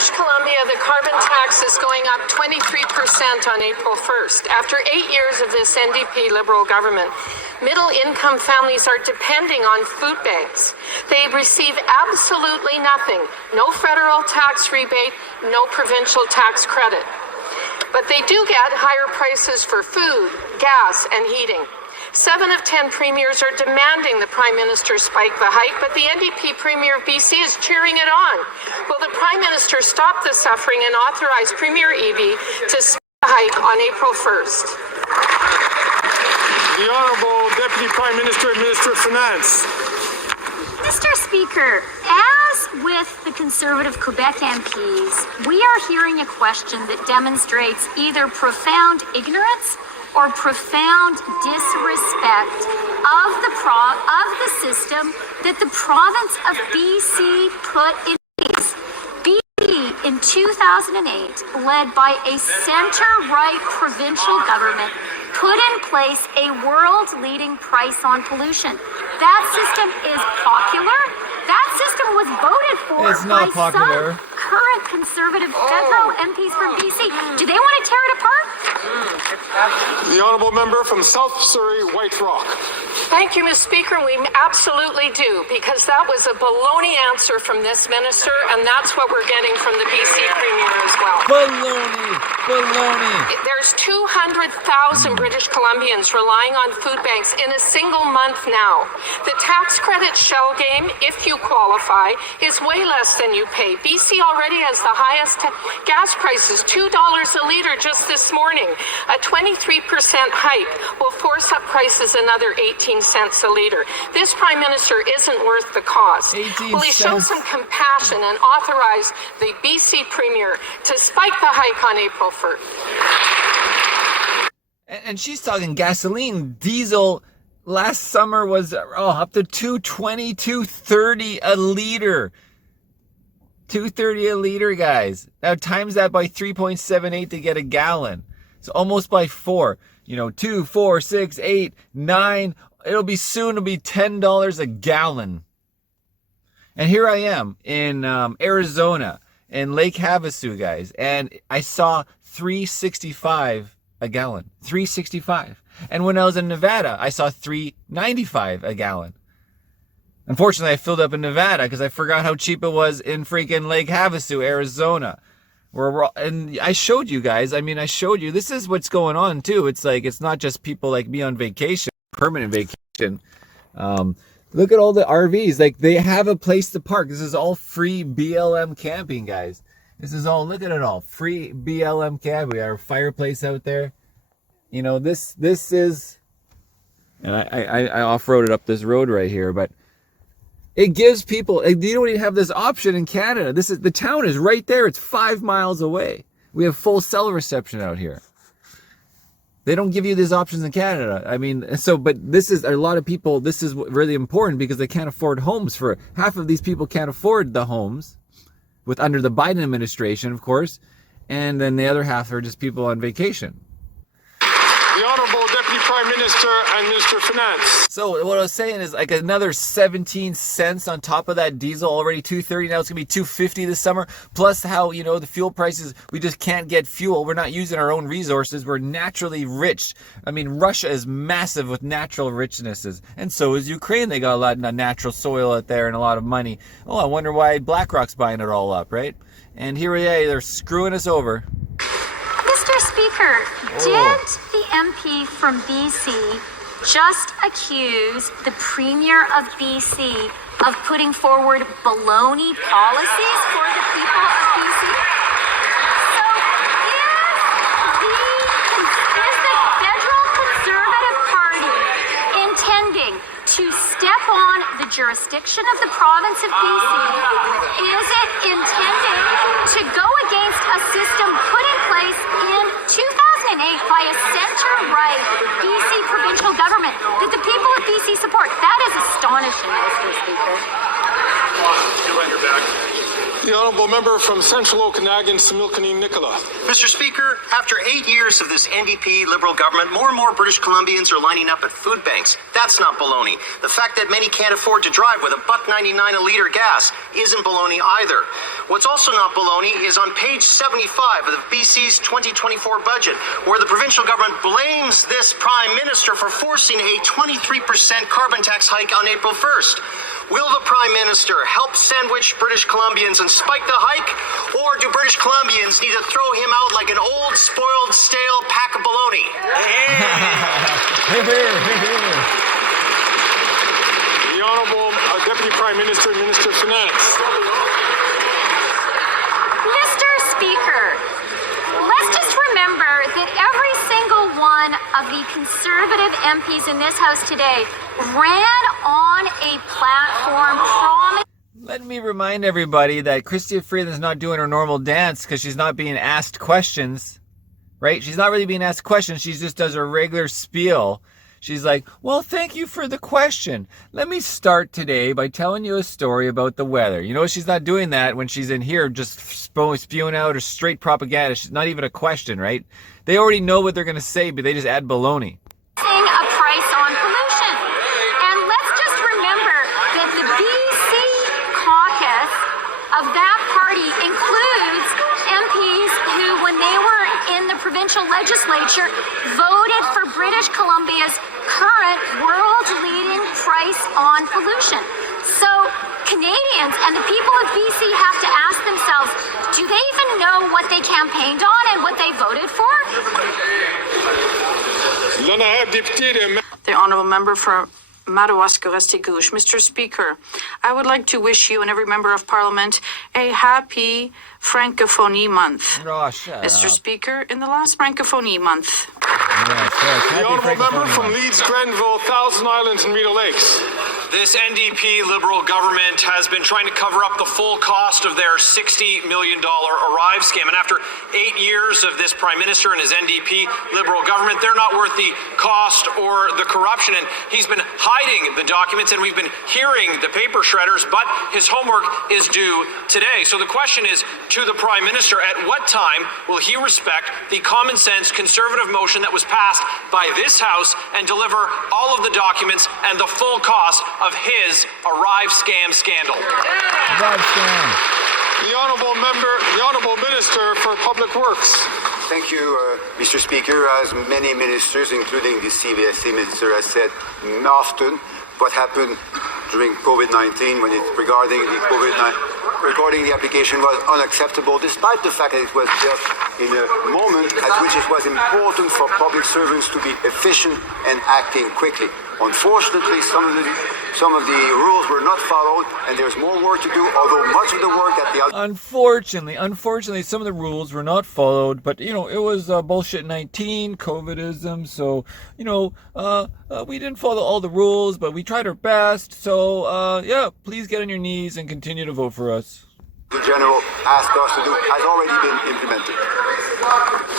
British Columbia, the carbon tax is going up 23% on April 1st. After 8 years of this NDP Liberal government, middle-income families are depending on food banks. They receive absolutely nothing. No federal tax rebate, no provincial tax credit. But they do get higher prices for food, gas, and heating. 7 of 10 premiers are demanding the Prime Minister spike the hike, but the NDP Premier of BC is cheering it on. Will the Prime Minister stop the suffering and authorize Premier Eby to spike the hike on April 1st? The Honourable Deputy Prime Minister and Minister of Finance. Mr. Speaker, as with the Conservative Quebec MPs, we are hearing a question that demonstrates either profound ignorance or profound disrespect of the system that the province of BC put in place. BC in 2008, led by a center-right provincial government, put in place a world-leading price on pollution. That system is popular. That system was voted for by some current Conservative federal MPs from BC. Do they want to tear it apart? The Honourable Member from South Surrey, White Rock. Thank you, Mr. Speaker. We absolutely do, because that was a baloney answer from this minister, and that's what we're getting from the BC Premier as well. Baloney! Baloney! There's 200,000 British Columbians relying on food banks in a single month now. The tax credit shell game, if you qualify, is way less than you pay. BC already has the highest gas prices, $2 a litre just this morning. A 23% hike will force up prices another 18 cents a litre. This Prime Minister isn't worth the cost. Will he show some compassion and authorize the BC Premier to spike the hike on April 1st? And she's talking gasoline. Diesel last summer was up to $2.20, $2.30 a liter. $2.30 a liter, guys. Now times that by 3.78 to get a gallon. So almost by 4. 2, 4, 6, 8, 9. It'll be $10 a gallon. And here I am in Arizona, in Lake Havasu, guys. And I saw $3.65 a gallon. $3.65. And when I was in Nevada, I saw $3.95 a gallon. Unfortunately, I filled up in Nevada because I forgot how cheap it was in freaking Lake Havasu, Arizona. And I showed you guys, this is what's going on too. It's like, it's not just people like me on vacation, permanent vacation. Look at all the RVs. Like, they have a place to park. This is all free BLM camping, guys. This is all, look at it all. Free BLM camping. We got our fireplace out there. This is, and I off-roaded up this road right here, but it gives people, you don't even have this option in Canada. The town is right there. It's 5 miles away. We have full cell reception out here. They don't give you these options in Canada. But this is, a lot of people, this is really important because they can't afford homes. For half of these people can't afford the homes under the Biden administration, of course. And then the other half are just people on vacation. The Honourable Deputy Prime Minister and Minister of Finance. So what I was saying is like another 17 cents on top of that diesel, already $2.30. Now it's going to be $2.50 this summer. Plus how, the fuel prices, we just can't get fuel. We're not using our own resources. We're naturally rich. Russia is massive with natural richnesses. And so is Ukraine. They got a lot of natural soil out there and a lot of money. Oh, I wonder why BlackRock's buying it all up, right? And here we are, they're screwing us over. Mr. Speaker, did the MP from BC just accuse the Premier of BC of putting forward baloney policies for the people of BC? So is the federal Conservative Party intending to step on the jurisdiction of the province of BC? Is it intending to go against a system put in place in 2008 by a center-right BC provincial government that the people of BC support? That is astonishing, Mr. Speaker. The honourable member from Central Okanagan, Similkameen Nicola. Mr. Speaker, after 8 years of this NDP Liberal government, more and more British Columbians are lining up at food banks. That's not baloney. The fact that many can't afford to drive with $1.99 a litre gas isn't baloney either. What's also not baloney is on page 75 of the BC's 2024 budget, where the provincial government blames this Prime Minister for forcing a 23% carbon tax hike on April 1st. Will the Prime Minister help sandwich British Columbians and spike the hike? Or do British Columbians need to throw him out like an old, spoiled, stale pack of baloney? The Honourable Deputy Prime Minister and Minister of Finance. Mr. Speaker, let's just remember that every single one of the Conservative MPs in this House today ran on a platform promising. Let me remind everybody that Chrystia Freeland's not doing her normal dance because she's not being asked questions, right? She's not really being asked questions. She just does her regular spiel. She's like, well, thank you for the question. Let me start today by telling you a story about the weather. You know, she's not doing that when she's in here just spewing out her straight propaganda. She's not even a question, right? They already know what they're going to say, but they just add baloney. A price on pollution. And let's just remember that the BC caucus of that party includes MPs who, when they were in the provincial legislature, voted for British Columbia's current world-leading price on pollution. So Canadians and the people of BC have to ask themselves, do they even know what they campaigned on and what they voted for? The Honourable Member for Madawaska-Restigouche. Mr. Speaker, I would like to wish you and every Member of Parliament a happy Francophonie Month. Oh, shut Mr. up. Speaker, in the last Francophonie Month. Yes, The Honourable Member from Leeds, Grenville, Thousand Islands and Rideau Lakes. This NDP Liberal government has been trying to cover up the full cost of their $60 million Arrive scam. And after 8 years of this Prime Minister and his NDP Liberal government, they're not worth the cost or the corruption. And he's been hiding the documents, and we've been hearing the paper shredders, but his homework is due today. So the question is to the Prime Minister, at what time will he respect the common sense Conservative motion that was passed by this House and deliver all of the documents and the full cost of his Arrive scam scandal? Arrive scam. The Honourable Minister for Public Works. Thank you, Mr. Speaker. As many ministers, including the CVSC minister, has said often, what happened during COVID-19 when it's regarding the application was unacceptable, despite the fact that it was just in a moment at which it was important for public servants to be efficient and acting quickly. Unfortunately, some of the rules were not followed, and there's more work to do, although much of the work at the... Unfortunately, some of the rules were not followed, but, you know, it was bullshit 19, COVIDism, so, you know, we didn't follow all the rules, but we tried our best, so, yeah, please get on your knees and continue to vote for us. The General asked us to do has already been implemented.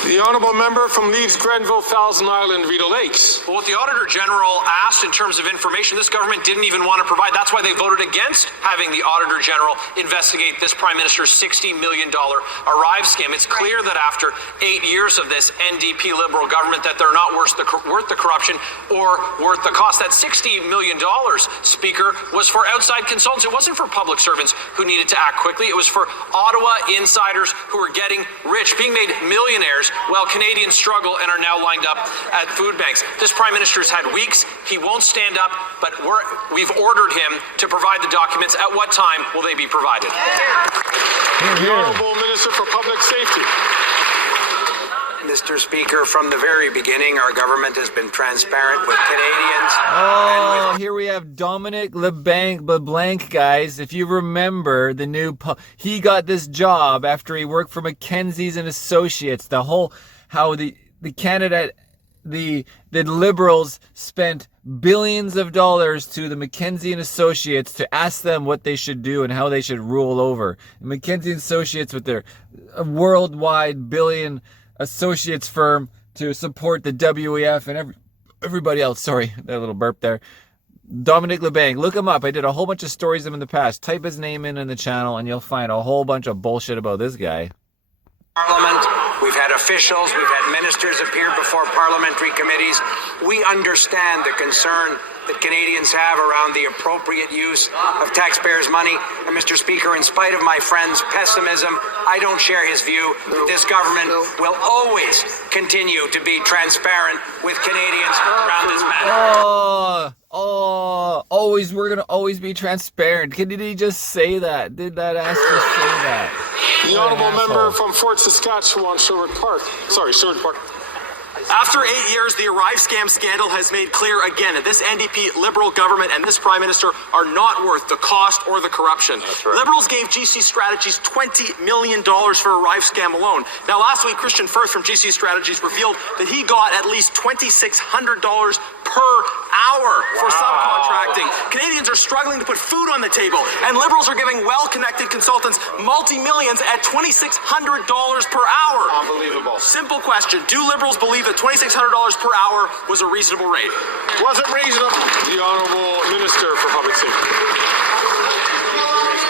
The Honourable Member from Leeds, Grenville, Thousand Island, Rideau Lakes. Well, what the Auditor General asked in terms of information, this government didn't even want to provide. That's why they voted against having the Auditor General investigate this Prime Minister's $60 million Arrive scam. It's clear that after 8 years of this NDP Liberal government that they're not worth the corruption or worth the cost. That $60 million, Speaker, was for outside consultants. It wasn't for public servants who needed to act quickly. It was for Ottawa insiders who were getting rich, being made millionaires while Canadians struggle and are now lined up at food banks. This Prime Minister's had weeks. He won't stand up, but we've ordered him to provide the documents. At what time will they be provided? The Honourable Minister for Public Safety. Mr. Speaker, from the very beginning, our government has been transparent with Canadians. Oh, here we have Dominic LeBlanc, guys. If you remember the new, he got this job after he worked for Mackenzie's and Associates. How the Liberals spent billions of dollars to the Mackenzie and Associates to ask them what they should do and how they should rule over. And Mackenzie and Associates with their worldwide billion associates firm to support the WEF and everybody else. Sorry, that little burp there. Dominic LeBang, look him up. I did a whole bunch of stories of him in the past. Type his name in the channel and you'll find a whole bunch of bullshit about this guy. Parliament, we've had officials, we've had ministers appear before parliamentary committees. We understand the concern that Canadians have around the appropriate use of taxpayers' money. And Mr. Speaker, in spite of my friend's pessimism, I don't share his view that this government will always continue to be transparent with Canadians around this matter. Always, we're going to always be transparent. Did he just say that? Did that ass just say that? The honourable member from Fort Saskatchewan, Sherwood Park. After 8 years, the Arrive scam scandal has made clear again that this NDP Liberal government and this Prime Minister are not worth the cost or the corruption. Right. Liberals gave GC Strategies $20 million for Arrive scam alone. Now, last week, Christian Firth from GC Strategies revealed that he got at least $2,600 per hour for subcontracting. Canadians are struggling to put food on the table, and Liberals are giving well-connected consultants multi-millions at $2,600 per hour. Unbelievable. Simple question. Do Liberals believe that $2,600 per hour was a reasonable rate? Was it reasonable? The Honourable Minister for Public Safety.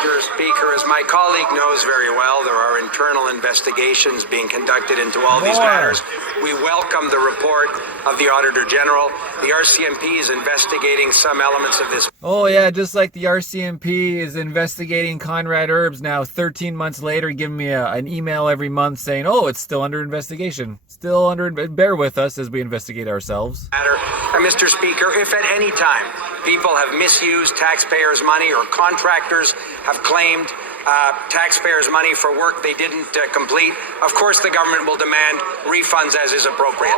Mr. Speaker, as my colleague knows very well, there are internal investigations being conducted into all these matters. We welcome the report of the Auditor General. The RCMP is investigating some elements of this. Oh yeah, just like the RCMP is investigating Conrad Herbs now 13 months later, giving me an email every month saying, oh, it's still under investigation. Still under, bear with us as we investigate ourselves. And Mr. Speaker, if at any time people have misused taxpayers' money or contractors have claimed taxpayers' money for work they didn't complete, of course the government will demand refunds as is appropriate.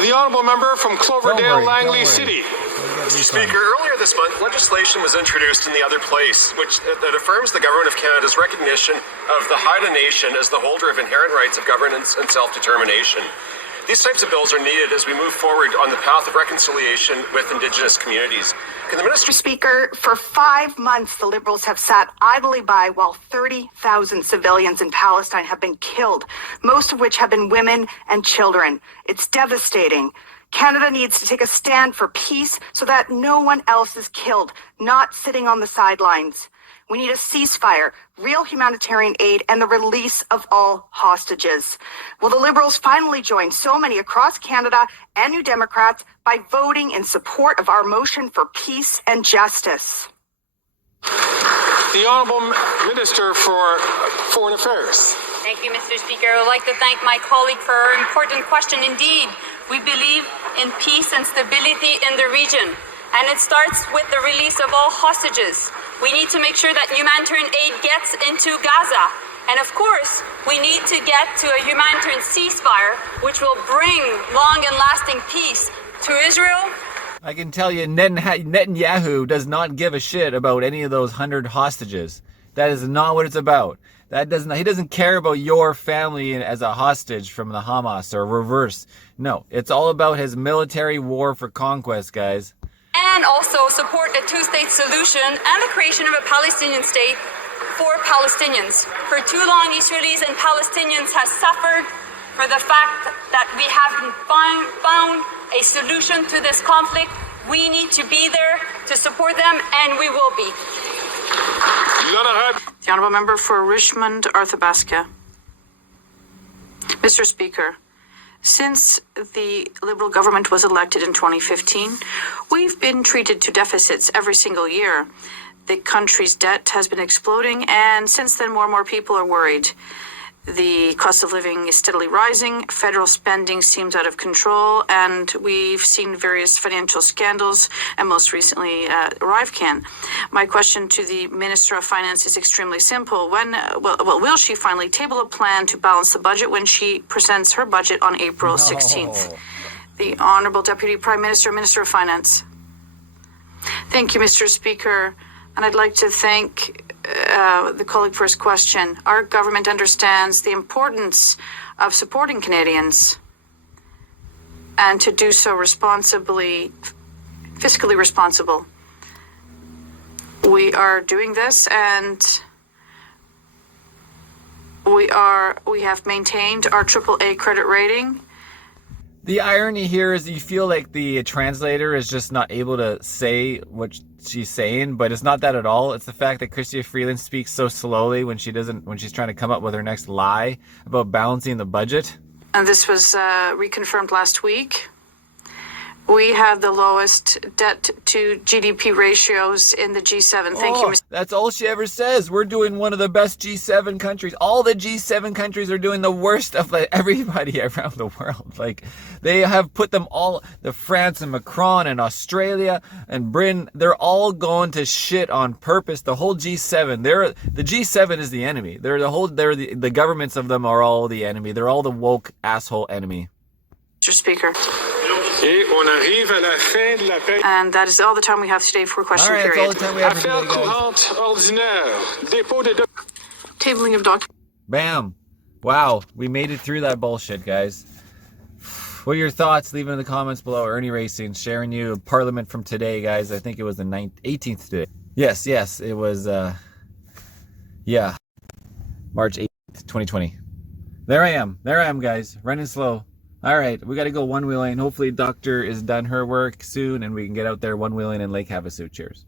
The honourable member from Cloverdale, Langley City. Mr. Speaker, earlier this month, legislation was introduced in the other place, that affirms the Government of Canada's recognition of the Haida Nation as the holder of inherent rights of governance and self-determination. These types of bills are needed as we move forward on the path of reconciliation with Indigenous communities. Can the Minister... Speaker, for 5 months, the Liberals have sat idly by while 30,000 civilians in Palestine have been killed, most of which have been women and children. It's devastating. Canada needs to take a stand for peace so that no one else is killed, not sitting on the sidelines. We need a ceasefire, real humanitarian aid, and the release of all hostages. Will the Liberals finally join so many across Canada and New Democrats by voting in support of our motion for peace and justice? The Honourable Minister for Foreign Affairs. Thank you, Mr. Speaker. I would like to thank my colleague for her important question. Indeed, we believe in peace and stability in the region, and it starts with the release of all hostages. We need to make sure that humanitarian aid gets into Gaza. And of course, we need to get to a humanitarian ceasefire, which will bring long and lasting peace to Israel. I can tell you Netanyahu does not give a shit about any of those 100 hostages. That is not what it's about. He doesn't care about your family as a hostage from the Hamas or reverse. No, it's all about his military war for conquest, guys. And also support a two-state solution and the creation of a Palestinian state for Palestinians. For too long, Israelis and Palestinians have suffered for the fact that we haven't found a solution to this conflict. We need to be there to support them, and we will be. The Honourable Member for Richmond, Arthabaska. Mr. Speaker, since the Liberal government was elected in 2015, we've been treated to deficits every single year. The country's debt has been exploding, and since then, more and more people are worried. The cost of living is steadily rising, federal spending seems out of control, and we've seen various financial scandals, and most recently, ArriveCAN. My question to the Minister of Finance is extremely simple. Will she finally table a plan to balance the budget when she presents her budget on April 16th? The Honourable Deputy Prime Minister, Minister of Finance. Thank you, Mr. Speaker, and I'd like to thank the colleague for his question. Our government understands the importance of supporting Canadians and to do so responsibly, fiscally responsible. We are doing this, and we have maintained our AAA credit rating. The irony here is you feel like the translator is just not able to say what she's saying, but it's not that at all. It's the fact that Chrystia Freeland speaks so slowly when she's trying to come up with her next lie about balancing the budget. And this was reconfirmed last week. We have the lowest debt to GDP ratios in the G7. Thank you, Mr. That's all she ever says. We're doing one of the best G7 countries. All the G7 countries are doing the worst of everybody around the world. Like, they have put them all, the France and Macron and Australia and Britain, they're all going to shit on purpose. The whole G7, the G7 is the enemy. The governments of them are all the enemy. They're all the woke asshole enemy. Mr. Speaker. Et on arrive à la fin de l'appel. And that is all the time we have today for question all right, period. That's all the time we have for Appel today, guys. courante ordinaire. Dépôt de Tabling of documents. Bam. Wow, we made it through that bullshit, guys. What are your thoughts? Leave them in the comments below. Irnieracing, sharing you Parliament from today, guys. I think it was the 18th today. Yes, it was, March 8th, 2020. There I am, guys. Running slow. All right, we got to go one-wheeling. Hopefully Doctor is done her work soon and we can get out there one-wheeling in Lake Havasu. Cheers.